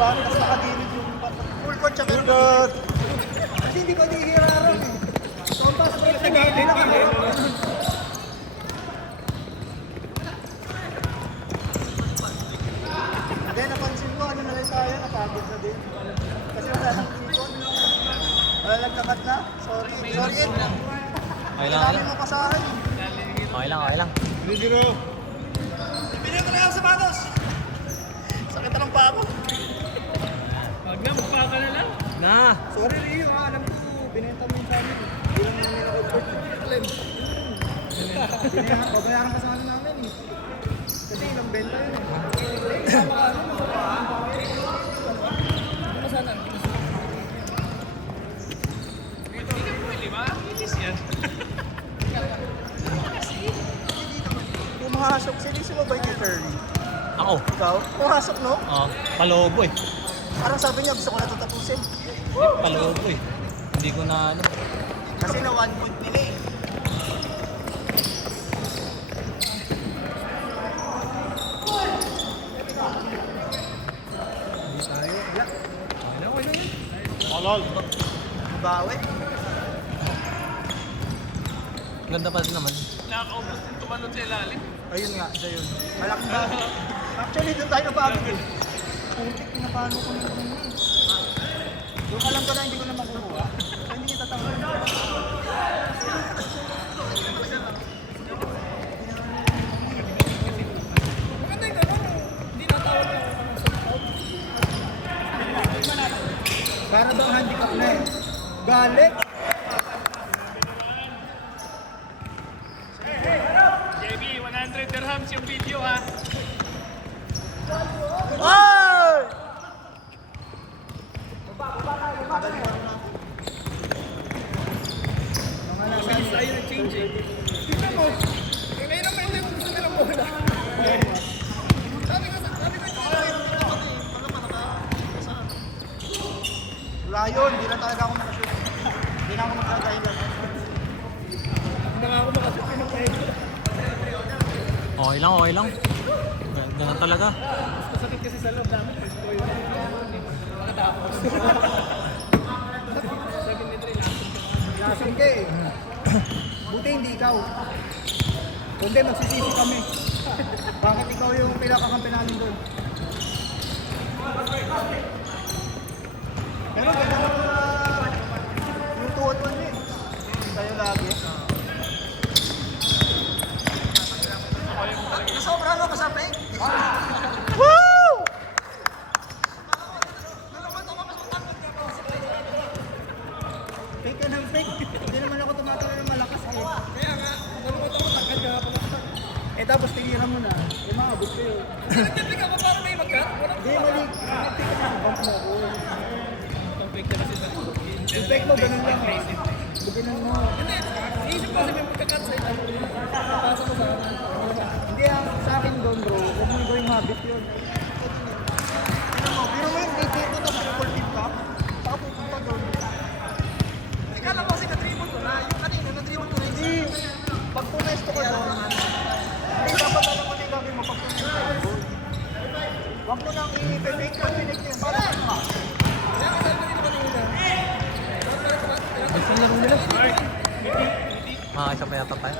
bakit mas nakadilid yung full court siya pero kasi hindi ko nihiraran eh. So, pas ko yung nagiging nakaharap. Hindi, napansin ko, ano na rin tayo, napagod na din. Kasi wala nang ikon. Wala nagkakat na. Sorry, sorry Ed. Okay lang, Marami mo pa sa akin. okay lang, okay lang. 0-0. Pinili ko na yung sapatos. Sakit na lang pa ako. Wag na, magpaka na lang. Na! Sorry Rio, alam ko, binenta mo yung sa amin. Hindi lang namin ako-court. Alam. Babayaran ka sa amin namin eh. Kasi ilang benta yun eh. Sama ka ano, Ano sana? Hindi ka pumili ba? Inis yan. pumasok. Sinisimo ba yung Curry? Ako? Ikaw? Pumasok no? Oo, palobo eh. Parang sabi niya, gusto ko na ito tapusin. Palobo eh. Hindi ko na ano. Kasi na 1 point nila eh. Hindi tayo. Wala. Okay na yun. Olol. Bawi. Ganda pa rin naman. Nakakaubos din tumalon sa ilalim. Ayun nga, siya yun. Malaki ba? Actually, doon tayo napagod eh. Putik, pinapalo ko na doon eh. Yung alam ko na hindi ko na makukuha. So, hindi niya tatawag. Maganda yung gano'n. Hindi natawag na ako ng shootout. Para bang handicap na eh. Galit. JB, 100 dirhams yung video ha. Oy! Bilis tayo ng change eh. Tignan mo. Ngayon naman hindi gusto nilang bola. Sabi ko Wala yun, hindi lang talaga ako nakashoot. Hindi na ako magkagahilan. Hindi nga ako makasip pinapahit. Okay lang, okay lang. Ganun talaga. Masakit kasi sa loob namin. First ko yun. Makatapos. Sabi ni Dre, Lasing ka eh. Buti hindi ikaw. Kundi magsisisi kami. Bakit ikaw yung pinakakampi namin doon? Pero ganda yung tuwad mo eh. Tayo lagi. Nasobra mo sa peg? Woo! Fake ka ng fake. Hindi naman ako tumatawa ng malakas eh. Kaya nga, nalungkot ako, tangkad ka ako. Eh tapos tinira mo na. Yung mga abot ko yun. Nagkatli ka ba parang may magkat? Hindi, mali. Nag-take ka na. Bump mo ako. Pag fake na kasi sa loob. Yung fake mo, ganun lang eh. Ganun mo. Hindi, iisip ko kasi may magkakat sa ito. Pasa mo sa akin. Hindi sa akin doon bro. Huwag mo gawing habit yun. Pero mo yung date dito tapos triple tip ka. Saka pupunta doon. Ikala ko kasi na-dribble ko na. Yung kanina, na-dribble ko na. Hindi. Pag pumesto ka doon, hindi dapat alam mo na yung gagawin mo pag pumesto ka doon. Huwag mo nang i-fake ka, pinake yun. Para saan ka? Kaya ka sabi nito kanina. Gusto nyo nila? Makakaisa pa yata tayo.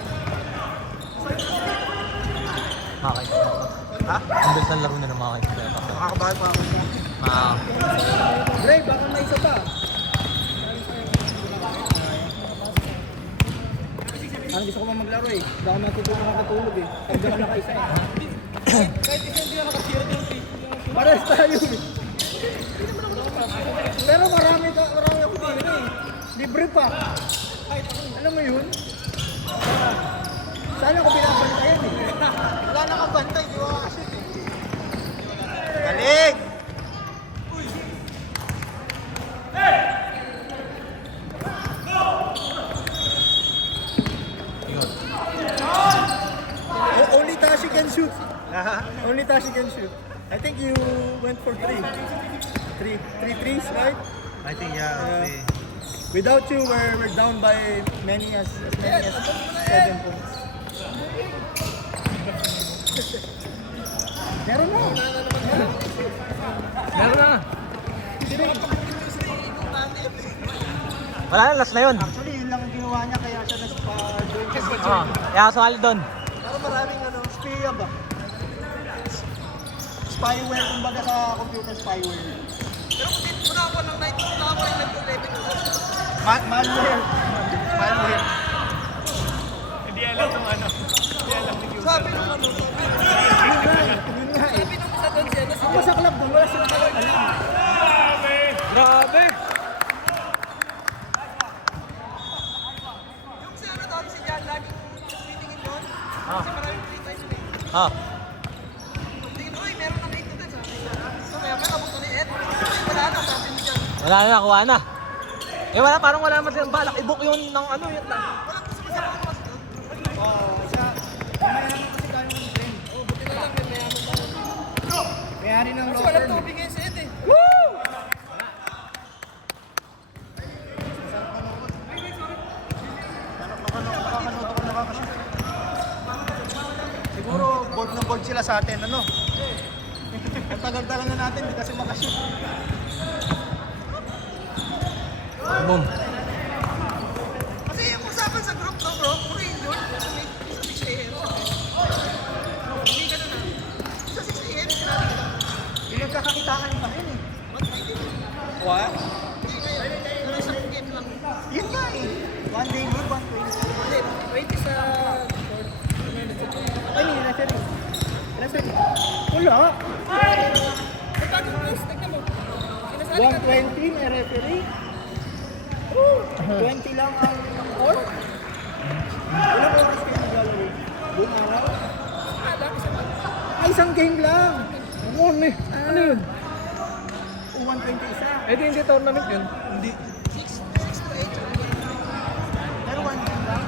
Makakaisa pa yata. Ha? Andun sa laro na ng makakaisa pa yata. Makakabahan pa ako siya. Dre, baka may isa pa. Ano gusto ko mang maglaro eh. Hindi ako natutulog makatulog eh. Pag ako nakaisa eh. Kahit isa hindi ako nakasira yung free. Pares tayo eh. Pero marami ako dito eh. Libre pa. Alam mo yun? Sana ako binabantayan eh. Wala na kang bantay, di ba kasi? Galing! Yun. Only Tashi can shoot. Only Tashi can shoot. I think you went for three. Three threes, right? I think yeah. Without you, we're down by many as 7 points. Meron na. Meron na. Wala na, last na yun. Actually, yun lang ang ginawa niya kaya siya nag-join kasi. Oo, kaya sumali doon. Pero maraming spia ba? Spyware, kumbaga sa computer spyware. Pero kung dito mo nakakuha ng night, nakakuha yung nag-11 ko. Malware. Malware. Hindi alam kung ano. Hindi alam ni Q. Sabi nung ano, Yun nga eh. sabi nung isa doon siya, Ako sa club doon, wala silang alam. Grabe! yung si ano doon, si Jan, laging titingin doon. Ah. Kasi maraming free time eh. Ah, Tingin, uy, meron na 8 to 10 sabi niya. So maya maya, abot na ni Ed. Wala na, sabi ni Jan. wala na, nakuha na. Eh wala, parang wala naman silang balak. I-book yun ng ano yun lang. Walang gusto mo sa mga kasi doon. Oo, siya. Mayaman kasi kaya ng trend. Oh, buti na lang, may mayaman pa. Mayari ng Kasi law walang firm. tubig ngayon si Ed eh. Nakakanood ako nakakashoot. Siguro board na board sila sa atin, ano? Ang tagal-tagal na natin, hindi kasi makashoot. Boom. Kasi yung usapan sa group no bro, puro yun yun. Sa 6 a.m. Hindi ka na na. Sa 6 a.m. sinabi ko. Yung nagkakakitaan pa rin eh. What? Hindi ngayon. Pero isang game lang. Yun nga eh. One day good, 120. Hindi, 20 sa court. Ay, hindi, referee. Referee. Wala. May bagong rules, tignan mo. Sinasali ka. 120 may referee. 20 lang ang court. Ilang oras kayo naglalaro? Buong araw? Alam, isa pa. Ay, isang game lang. Ano yun? 120 isa. Eh di hindi tournament yun. Hindi. 6 to 8 yung game. Pero one game lang.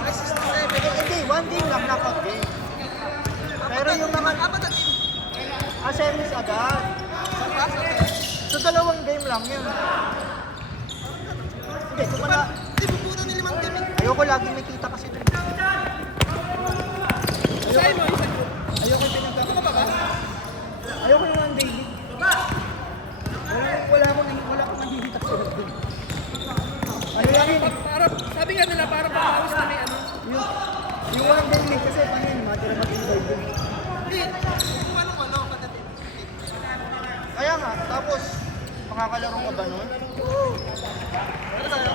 Ay, 6 to 7. Hindi, one game lang, knockout game. Pero yung mga Apat na team. semis agad. Sa class, okay. So, dalawang game lang yun. Hindi, kung wala, Hindi, bubuno ni 5 team. ayoko laging may kita kasi dun. Isahin mo, isa group. Ayoko yung pinagkakaroon. Ano ka ba ba? Ayoko yung one day league. Wala akong nakikita sa dun. Ano lang yun? Para, sabi nga nila, para pangawis na may ano. Yung one day league kasi, paano yun? Matira mag-invite dun. Hindi, kung ano, katatin. Kaya nga, tapos, makakalaro ka ba nun? Ano tayo?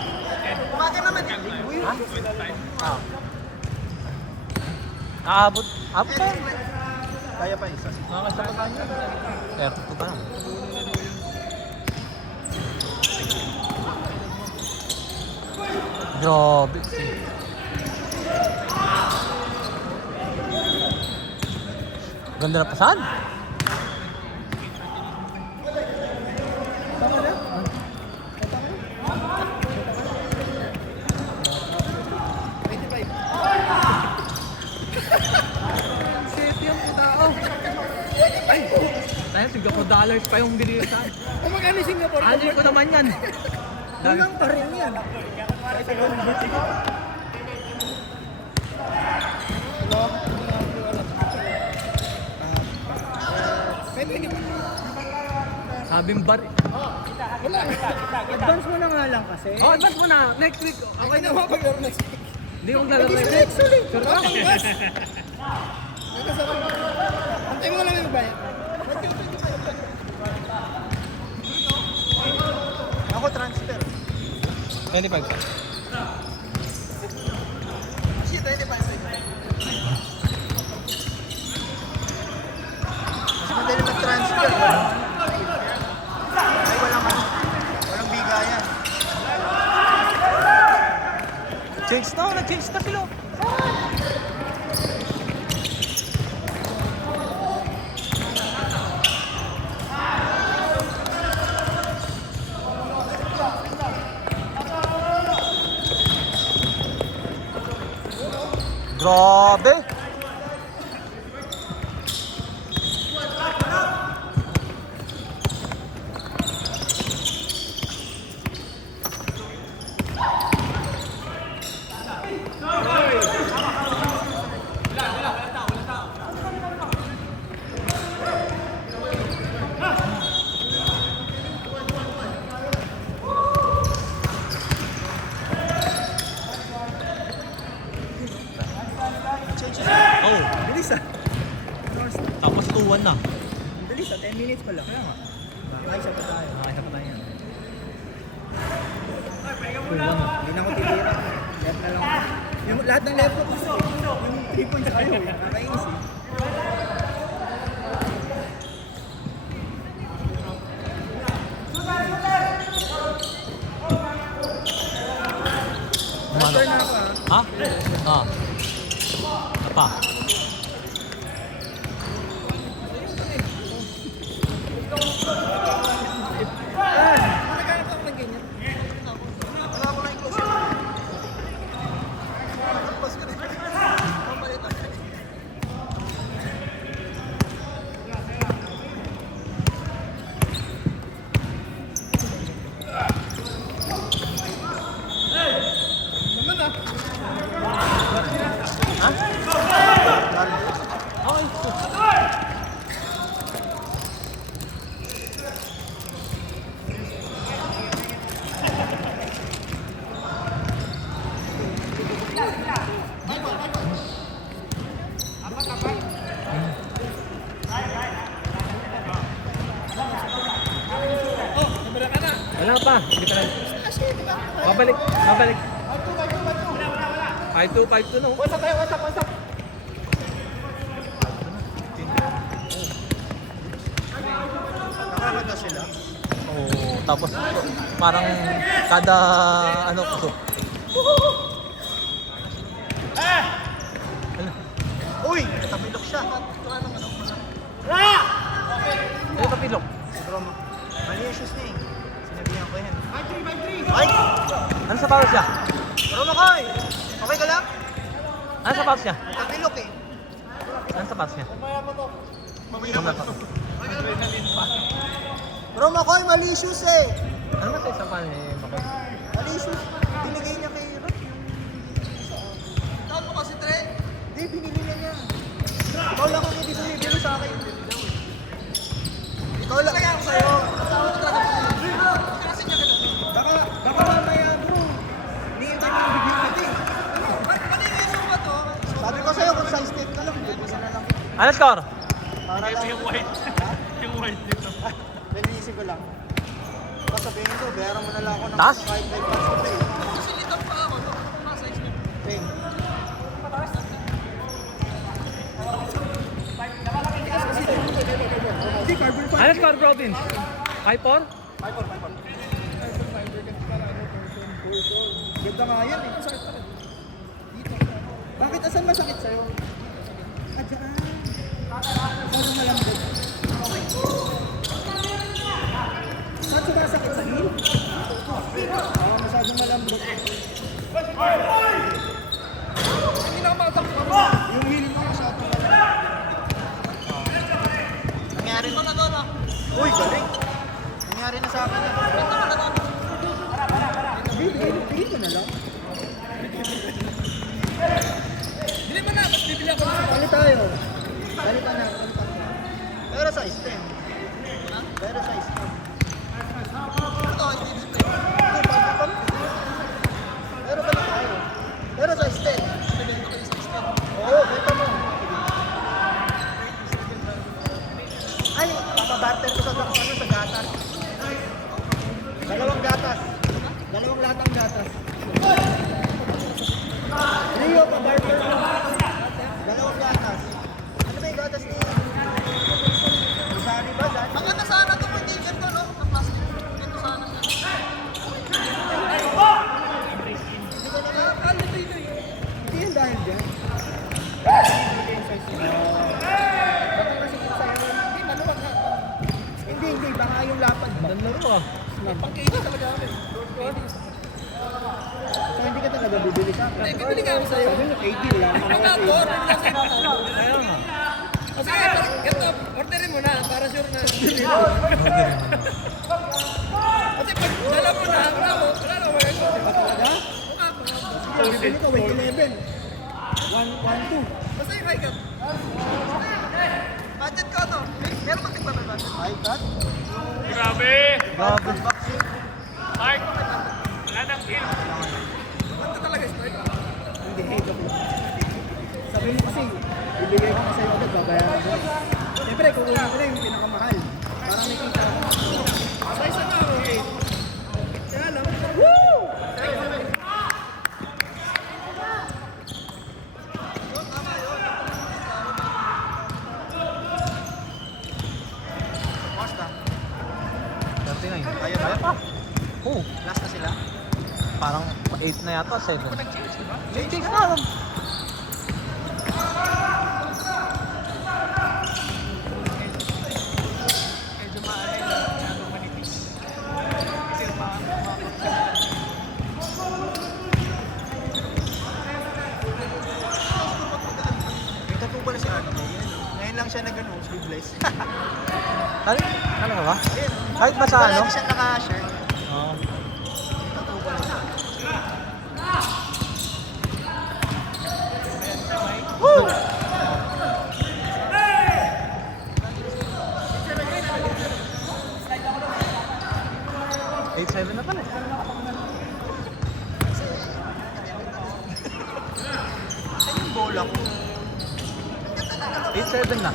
Umaga naman eh. Ah. Aabot. Abot pa. Kaya pa isa. Nakakasama ka niya. Kaya ito pa lang. Grabe. Ganda na pasan. Tama na? City yung putao. Tayo, $10 pa yung binili sa akin. Kung magkano Singapore? Ano ko naman yan? Kulang pa rin yan. Pwede hindi. Sabing bar. Wala. Advance mo na nga lang kasi. Oh, advance mo na. Next week. Okay na mapag-laro next week. Hindi kong lalaro next week. Next ulit. Sure ka? Gas. Antay mo lang yung bayan. Ako transfer. 25. Shit, hindi pa. Mas madali mag-transfer. Ay, walang bigayan. Change na. Nag-change na sila. Grabe. minutes pa lang. Kaya nga. Ay, isa pa tayo. Nakita pa tayo yan. Hindi na ako titira. Left na lang ako. Yung lahat ng left ko gusto. Yung 3 points kayo. Nakakainis eh. Umano. Turn na ako ah. Ha? Ah. Apa? Naghanap ako ng ganyan. Wala ko na yung close. Tapos ka na. Pamalit ako. Naman ah. Ha? Okay. Wala pa. Hindi ka na. Mabalik. Mabalik. 5-2, 5-2 no? What's up? Nakakata sila. Oo. Tapos parang kada ano ko. Uy! Natapilok siya. Ano kapilok? Pero mali yung shoes niya eh. Sinabihan ko yan. 5-3! Ay! Ano sa pawis siya? Pero Makoy! Okay ka lang? Ano sa pawis siya? Natapilok eh. Ano sa pawis niya? Mamaya pa to. Pero Makoy, mali yung shoes eh. Ano ba sa isang pan eh? Bakit? Mali yung shoes. Binigay niya kay Rob. Tawag mo kasi, Tre. Hindi, binili niya. Ikaw lang ang hindi bumibili sa akin. Ikaw lang. Kaya ako sa'yo. Tawag ko talaga. Kasi niya ka na. Baka mamaya bro. Ni-invite mo bibili natin. Ano yung issue ba to? Sabi ko sa'yo kung size 10 ka lang, bibili na lang. Ano score? Para Ito lang. yung white. Yung white dito. Nalinisip ko lang. Baka sabihin ko, bayaran mo na lang ako ng Taas? kahit 5 bucks ko pay. Kasi litang pa ako. Nasa size niya. Pay. Hindi, carbon fiber. Ano score province? 5-4? Ganda nga yan eh. Masakit pa rin. Dito. Bakit? Asan masakit sa'yo? Ah, dyan. Masyadong malambot. Saan sumasakit sa heel? Oo, masyadong malambot. Hindi na ako makatakbo. Yung heel mo masyadong malambot. Nangyari Ano na doon ah? Uy, galing. Nangyari na sa akin. Basta ka na doon. Bigay ko na lang. Bili mo na. Mas bibili ako. Bali tayo. Bali pa na. Pero size 10. Pero size 10. Ito, hindi display. Hindi, pag pero balik tayo. Pero size 10. Bibili ko kayo sa display. Oo, beta mo. Ay, papabarter ko sa ano, sa gatas. Dalawang gatas. Dalawang latang gatas. Rio, pabarter mo. Dalawang gatas. Ano ba yung gatas ni... Sari ba? Sari? Maganda sana ito kung hindi ganito, no? Na plastic. Ganito sana siya. Hindi ka nila. Ano ito yun eh? Hindi yan dahil dyan. Hindi yung size nila. Baka kasi yung sa'yo. Hindi, maluwag na. Hindi. Baka yung lapad ba? Ang laro ah. Pang-kainin talaga ako eh. So hindi ka talaga bibili sa akin. Hindi, bibili ka ako sa'yo. Sabi mo, 80 lang. Ano nga, order na sa'yo. Kaya nga. Kasi ganito, orderin mo na para sure na. Kasi pag dala mo na, wala mo, wala na, wala ko. Talaga? Mukha ko. Bibili ko, weight 11. 1, 2. Basta yung high cut. Budget ko to. Meron bang tigba ba? High cut? Grabe! Grabe. Mark! Wala nang kill. Ito talaga smart. Hindi, joke lang. Sabi mo kasi, bibigay ko na sa'yo agad, babayaran ko. Siyempre, kukuha ko na yung pinakamahal. eh. Kaya ba? Kaya pa. Oo. Last na sila? Parang 8 na yata, 7. Nag-change, di ba? Change na. Medyo maaalay lang. Masyado manipis. Kasi May tattoo pala si Arno. Ngayon lang siya nag-ano, sleeveless. Ano ba? Kahit ba sa ano? Lagi siyang naka-shirt. Oo. May tattoo pala siya. Woo! Eight seven na pala eh. Saan yung bola ko? 8-7 na.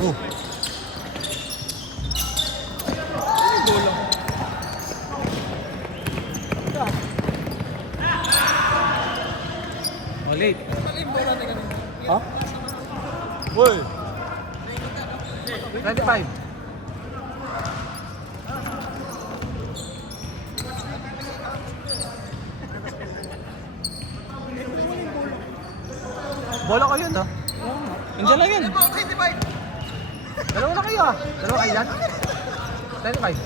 Oh. Oh, late. Ha? Boy. 25. Bola ko yun, no? Hindi lang yun. 25. Dalawa na kayo, ah. Dalawa kayo yan? 25.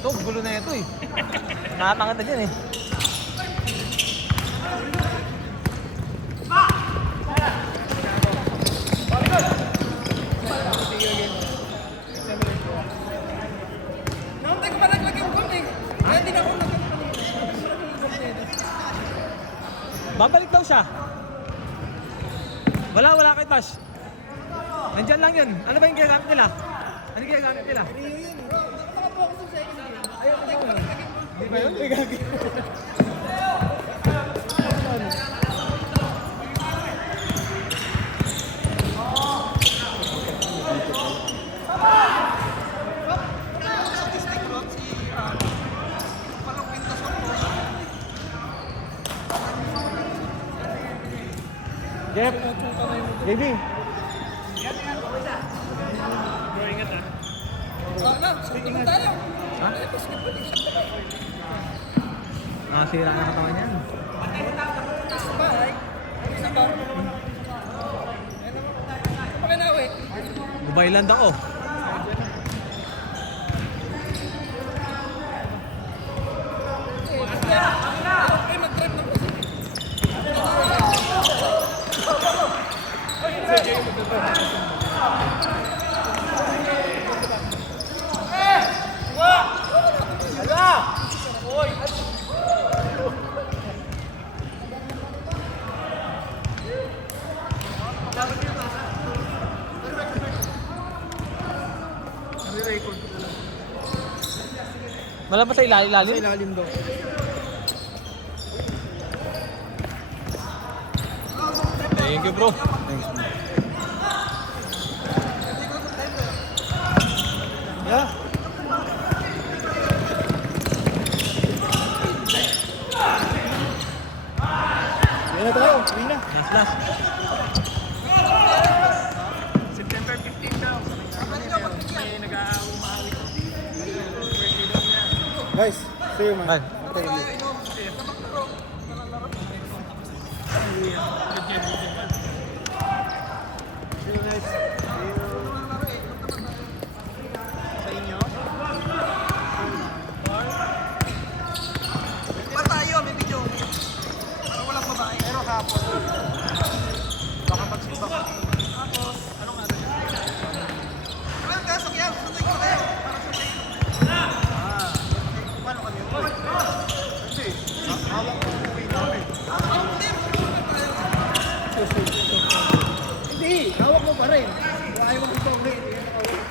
Ito, gulo na ito eh. Nakatangat na dyan eh. Naantay ko pa naglagay yung gold eh. Kaya hindi na ako Babalik daw siya. Wala kay Tash. Nandyan lang yun. Ano ba yung ginagamit nila? Ano yung ginagamit nila? Hindi ba yun? Jeff, JB. Bro, ingat ah. Ha? Sira na katawan yan. Mobile ako. Malabas sa ilalim? Sa ilalim daw. Thank you, bro. Thanks, man. Yeah. Yan na tayo. Uwi na. Last. September 15 daw. May nag-aawi-maawi. Birthday daw niya. Guys, see you, man. Man. Tayo ulit. See you guys. See you. Sa inyo? Pa tayo, may video. Parang walang babae. Pero kapon. Baka magsimba ka. Anong araw yan? Walang gasok yan. Sunday ko kayo. Paano kami yun? Hindi. Hawak ko uwi namin. Hindi. Hawak mo pa rin. Kung ayaw mo ito uwi.